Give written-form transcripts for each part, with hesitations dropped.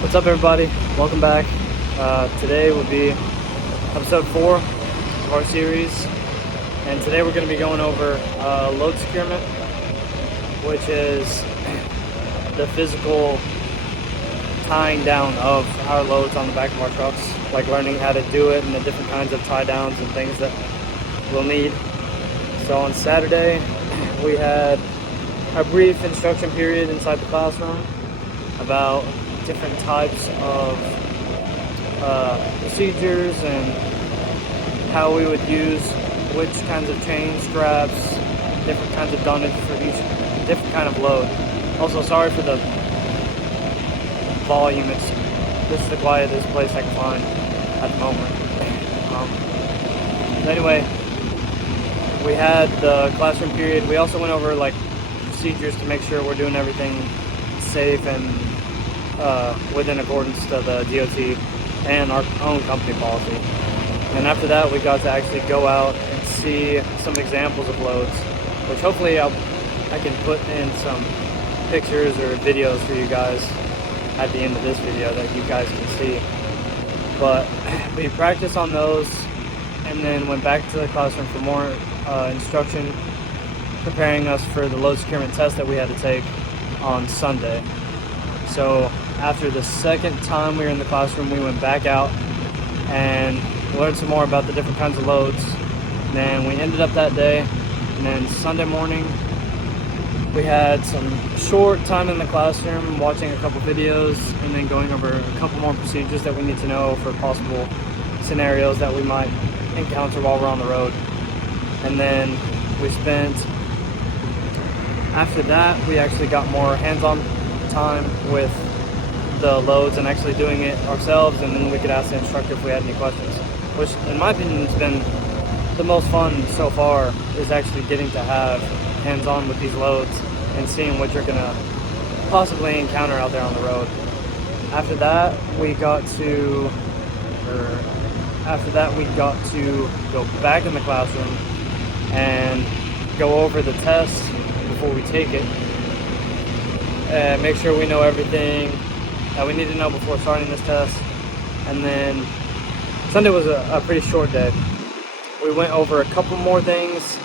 What's up, everybody? Welcome back. Today will be episode 4 of our series, and today we're going to be going over Load Securement, which is the physical tying down of our loads on the back of our trucks, like learning how to do it and the different kinds of tie downs and things that we'll need. So on Saturday, we had a brief instruction period inside the classroom about different types of procedures and how we would use which kinds of chain straps, different kinds of dunnage for each different kind of load. Also, sorry for the volume. This is the quietest place I can find at the moment. Anyway, we had the classroom period. We also went over like procedures to make sure we're doing everything safe and within accordance to the DOT and our own company policy. And after that, we got to actually go out and see some examples of loads, which hopefully I can put in some pictures or videos for you guys at the end of this video that you guys can see. But we practiced on those and then went back to the classroom for more instruction, preparing us for the load securement test that we had to take on Sunday. So after the second time we were in the classroom, we went back out and learned some more about the different kinds of loads. And then we ended up that day, and then Sunday morning we had some short time in the classroom watching a couple videos and then going over a couple more procedures that we need to know for possible scenarios that we might encounter while we're on the road. And then after that, we actually got more hands-on time with the loads and actually doing it ourselves, and then we could ask the instructor if we had any questions, which in my opinion has been the most fun so far, is actually getting to have hands-on with these loads and seeing what you're gonna possibly encounter out there on the road. After that we got to go back in the classroom and go over the test before we take it and make sure we know everything that we need to know before starting this test. And then Sunday was a pretty short day. We went over a couple more things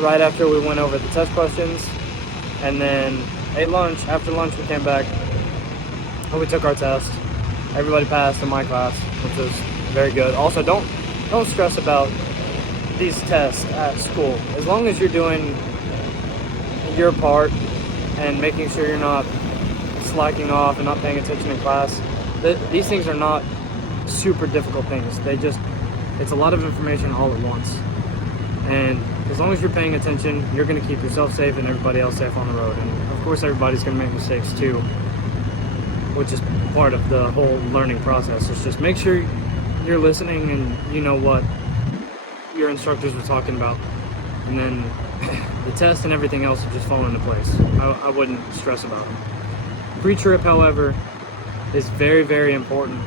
right after we went over the test questions, and then ate lunch. After lunch we came back and we took our test. Everybody passed in my class, which was very good. Also, don't stress about these tests at school. As long as you're doing your part and making sure you're not slacking off and not paying attention in class, these things are not super difficult things. It's a lot of information all at once. And as long as you're paying attention, you're going to keep yourself safe and everybody else safe on the road. And of course, everybody's going to make mistakes too, which is part of the whole learning process. It's just make sure you're listening and you know what your instructors were talking about, and then the test and everything else will just fall into place. I wouldn't stress about it. Pre-trip, however, is very, very important,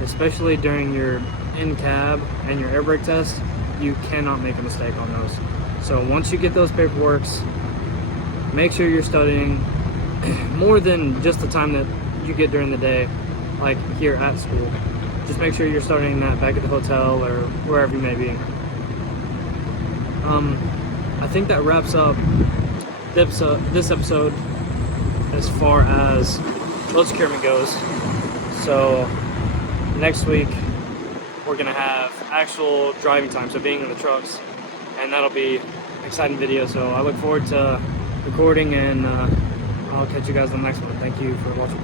especially during your in-cab and your air brake test. You cannot make a mistake on those. So once you get those paperworks, make sure you're studying more than just the time that you get during the day, like here at school. Just make sure you're studying that back at the hotel or wherever you may be. I think that wraps up this episode as far as load securement goes. So next week we're going to have actual driving time, so being in the trucks, and that'll be an exciting video. So I look forward to recording, and I'll catch you guys on the next one. Thank you for watching.